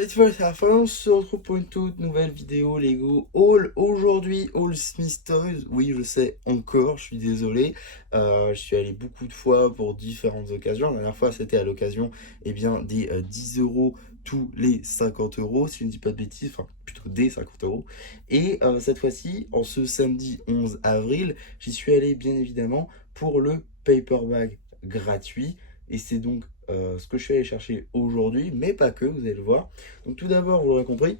Et voilà, c'est la fin, on se retrouve pour une toute nouvelle vidéo Lego Haul. Aujourd'hui, Haul Smith Toys. Oui, je sais, encore, je suis désolé. Je suis allé beaucoup de fois pour différentes occasions. La dernière fois, c'était à l'occasion des 10 euros tous les 50 euros, si je ne dis pas de bêtises, enfin plutôt des 50 euros. Et cette fois-ci, en ce samedi 11 avril, j'y suis allé bien évidemment pour le paper bag gratuit. Et c'est donc ce que je suis allé chercher aujourd'hui, mais pas que, vous allez le voir. Donc tout d'abord, vous l'aurez compris,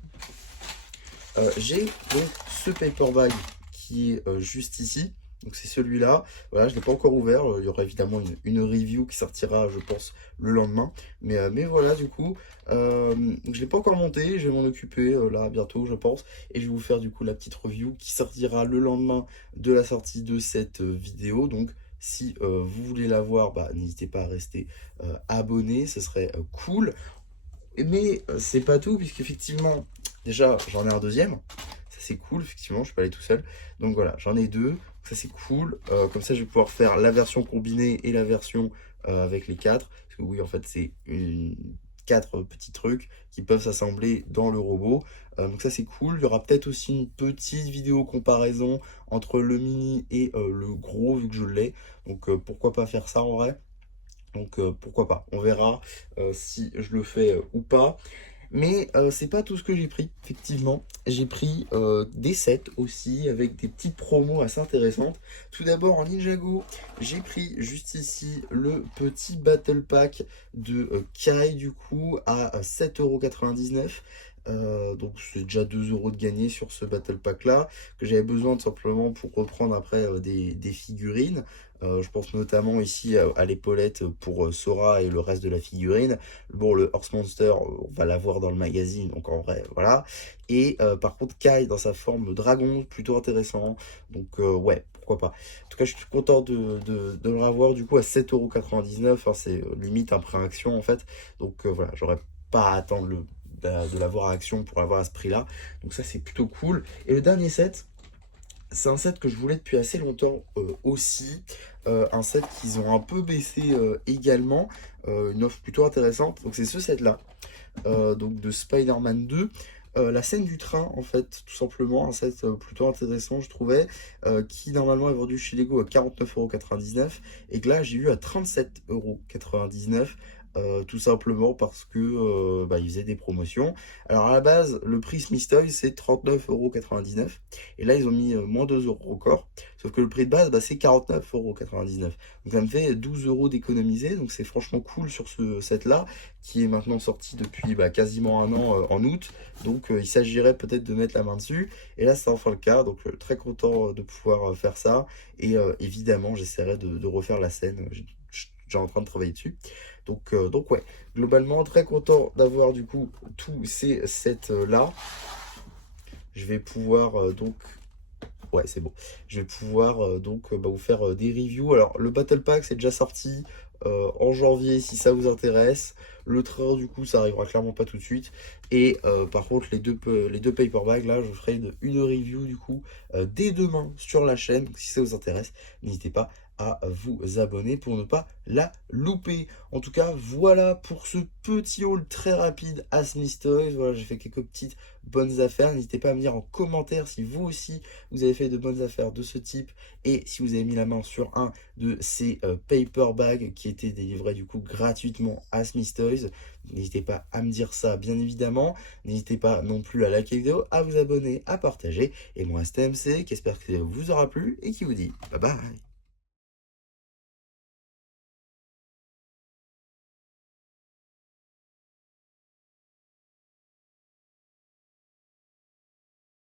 j'ai donc ce paper bag qui est juste ici. Donc c'est celui-là. Voilà, je ne l'ai pas encore ouvert. Il y aura évidemment une review qui sortira, je pense, le lendemain. Mais voilà, du coup, je ne l'ai pas encore monté. Je vais m'en occuper là bientôt, je pense. Et je vais vous faire du coup la petite review qui sortira le lendemain de la sortie de cette vidéo. Donc si vous voulez la voir, bah, n'hésitez pas à rester abonné. Ce serait cool. Mais c'est pas tout, puisqu'effectivement, déjà, j'en ai un deuxième. Ça, c'est cool, effectivement, je peux aller tout seul. Donc voilà, j'en ai deux. Ça, c'est cool. Comme ça, je vais pouvoir faire la version combinée et la version avec les quatre. Parce que oui, en fait, c'est quatre petits trucs qui peuvent s'assembler dans le robot. Donc ça, c'est cool. Il y aura peut-être aussi une petite vidéo comparaison entre le mini et le gros, vu que je l'ai. Donc pourquoi pas faire ça en vrai. Donc pourquoi pas, on verra si je le fais ou pas. Mais c'est pas tout ce que j'ai pris, effectivement. J'ai pris des sets aussi avec des petites promos assez intéressantes. Tout d'abord en Ninjago, j'ai pris juste ici le petit Battle Pack de Kai du coup à 7,99 €. Donc c'est déjà 2 euros de gagné sur ce Battle Pack là, que j'avais besoin tout simplement pour reprendre après des figurines. Je pense notamment ici à l'épaulette pour Sora et le reste de la figurine. Bon, le Horse Monster, on va l'avoir dans le magazine, donc en vrai, voilà. Et par contre, Kai dans sa forme dragon, plutôt intéressant. Donc ouais, pourquoi pas. En tout cas, je suis content de le revoir du coup à 7,99 €. Enfin, c'est limite un prêt action en fait. Donc voilà, j'aurais pas à attendre de l'avoir à action pour l'avoir à ce prix-là. Donc ça, c'est plutôt cool. Et le dernier set, c'est un set que je voulais depuis assez longtemps aussi. Un set qu'ils ont un peu baissé également. Une offre plutôt intéressante. Donc c'est ce set-là. Donc de Spider-Man 2. La scène du train, en fait, tout simplement, un set plutôt intéressant, je trouvais, qui normalement est vendu chez Lego à 49,99 € et que là j'ai eu à 37,99 €. Tout simplement parce que bah, ils faisaient des promotions. Alors à la base, le prix Smith Toys c'est 39,99 € et là ils ont mis moins 2 euros encore. Sauf que le prix de base bah, c'est 49,99 €. Donc ça me fait 12 euros d'économiser. Donc c'est franchement cool sur ce set là qui est maintenant sorti depuis bah, quasiment un an en août. Donc il s'agirait peut-être de mettre la main dessus. Et là c'est enfin le cas. Donc très content de pouvoir faire ça. Et évidemment j'essaierai de refaire la scène. Je suis déjà en train de travailler dessus. Donc ouais, globalement très content d'avoir du coup tous ces sets là. Je vais pouvoir donc ouais, c'est bon. Je vais pouvoir bah, vous faire des reviews. Alors, le Battle Pack, c'est déjà sorti en janvier, si ça vous intéresse. Le train, du coup, ça arrivera clairement pas tout de suite. Et par contre, les deux paperbacks, là, je ferai une review, du coup, dès demain sur la chaîne. Donc, si ça vous intéresse, n'hésitez pas à vous abonner pour ne pas la louper. En tout cas, voilà pour ce petit haul très rapide à Smith Toys. Voilà, j'ai fait quelques petites bonnes affaires. N'hésitez pas à me dire en commentaire si vous aussi vous avez fait de bonnes affaires de ce type et si vous avez mis la main sur un de ces paper bags qui étaient délivrés du coup gratuitement à Smith Toys. N'hésitez pas à me dire ça bien évidemment. N'hésitez pas non plus à liker la vidéo, à vous abonner, à partager. Et moi c'était MC qui espère que ça vous aura plu et qui vous dit bye bye.